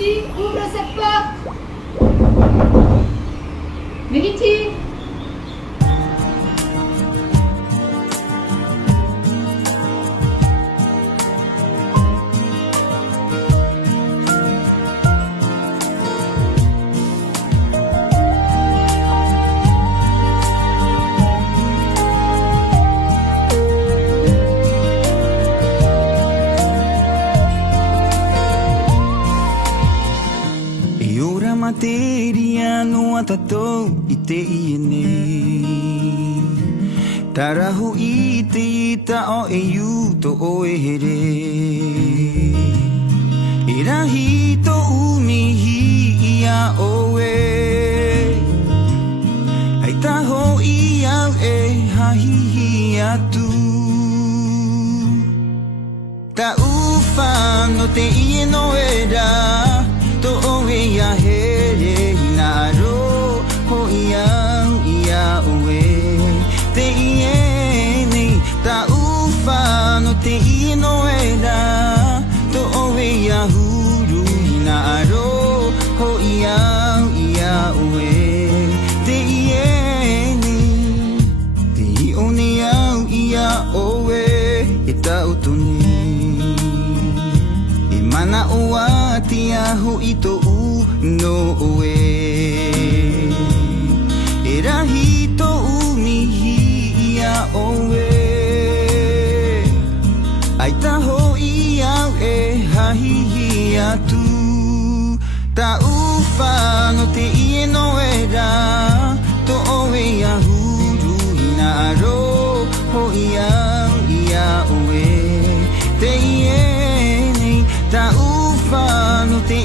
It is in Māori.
Medici, ouvre cette porte. Medici. Ora materia no atato ite iene Tarahu ite ita o eu to o ehere Irahito umihi ia oe Aitaho ia e hahihi atu Ta ufang no te ieno era To oe ya here hinaro ho iang ia oe te iene ta ufa no te ino era to oe ya huru hinaro ho iang ia oe te iene te ione au ia oe ita utuni Mana oa tiaho ito no oe Era hito umihi ia oe Aitaho iau e hahihi atu Ta ufa no te ie no era To oe ia huru hinaro ho iau ia oe Te ie Ta ufa no te